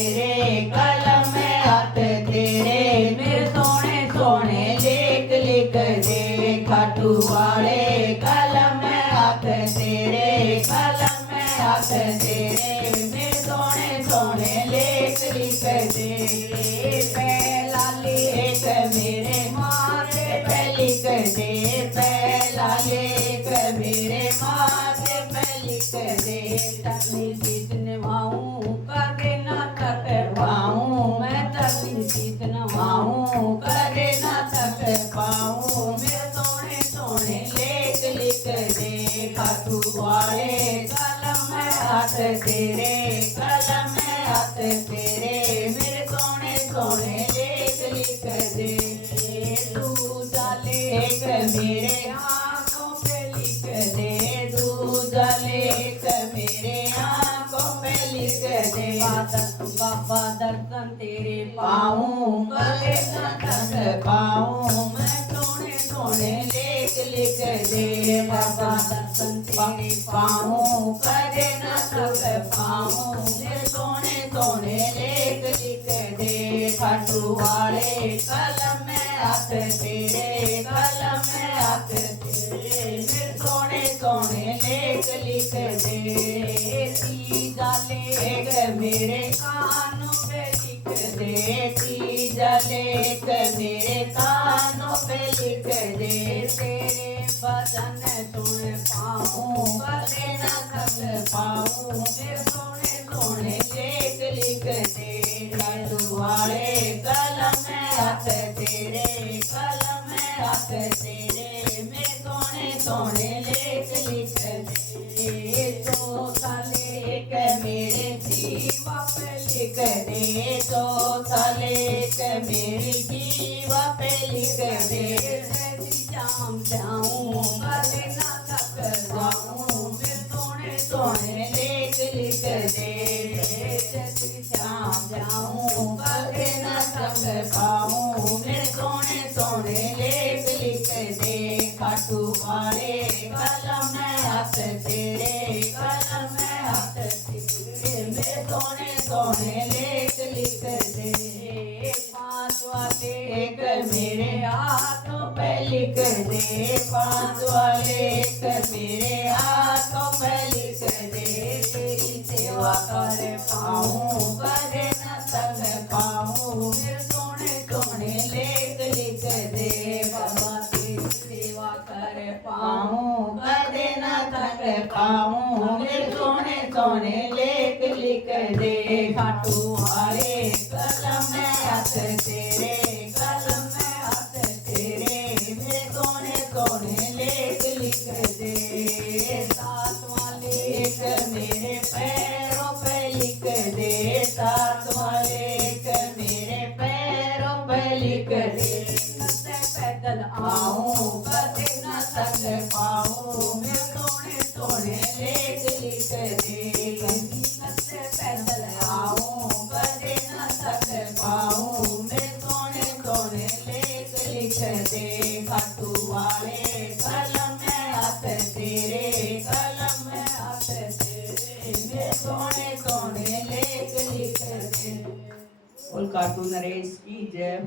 मेरे कलम हथ तेरे मेरे सोने सोने लेख लिख दे खाटू वाले कलम हथ तेरे कलम हथ तेरे मेरे सोने सोने लेख लिख दे पहला लेख मेरे माथे पे लिख दे पहला लेख मेरे माथे पे लिख दे तकनी सीत नवाऊं कदे ना थक पाऊं मैं तकनी सीत नवाऊं कदे ना थक पाऊं मेरे सोने सोने लेख लिख दे खाटू वाले कलम हाथ तेरे कलम हाथ तेरे मेरे सोने सोने लेख लिख दे दूजा लेख मेरे आंखों पे लिख दे दूजा लेख मेरे आंखों पे लिख दे बाबा दर्शन तेरे पाऊं कदे ना थक पाऊं मैं सोने सोने लेख लिख दे बाबा दर्शन तेरे पाऊं कदे ना थक पाऊं मेरे सोने सोने लेख लिख दे खाटू वाले कलम हाथ तेरे कलम हाथ तेरे मेरे सोने सोने लेख लिख दे तीजा लेख मेरे कानों पे लिख दे तीजा लेख मेरे कानों पे लिख दे तेरे भजन सुन पाऊं कदे ना थक पाऊं मेरे सोने सोने लेख लिख दे खाटू वाले कलम हाथ तेरे कलम हाथ तेरे मेरे सोने सोने लेख लिख दे चौथा लेख मेरे जीवा पे लिख दे चौथा लेख मेरी जीवा पे लिख दे जाम जाऊं कदे ना थक जाऊं मेरे सोने सोने लेख लिख दे जाम जाऊं कदे ना थक पाऊं मेरे सोने सोने लेख लिख दे खाटू वाले कलम हाथ तेरे कलम हाथ तेरे मेरे सोने सोने लेख लिख दे पांचवा लेख मेरे हाथों पे लिख दे पांचवा लेख मेरे हाथों पे लिख दे तेरी सेवा कर पाऊं कदे ना थक पाऊं मेरे सोने सोने लेख लिख दे बाबा तेरी सेवा कर पाऊं कदे ना थक पाऊं मेरे सोने सोने लेख लिख दे खाटू वाले कलम हाथ तेरे कलम हाथ तेरे मेरे सोने सोने लेख लिख दे सातवां लेख मेरे पैरों पे लिख दे सातवां लेख मेरे पैरों पे लिख दे नसे पैदल आऊं कदे ना थक पाऊं मेरे सोने सोने लेख लिख दे नसे पैदल आऊं कदे ना थक पाऊं मेरे सोने सोने लेख लिख दे खाटू वाले कलम हाथ तेरे कलम हाथ तेरे मेरे सोने सोने लेख लिख दे। और कार्टून नरेश की जय।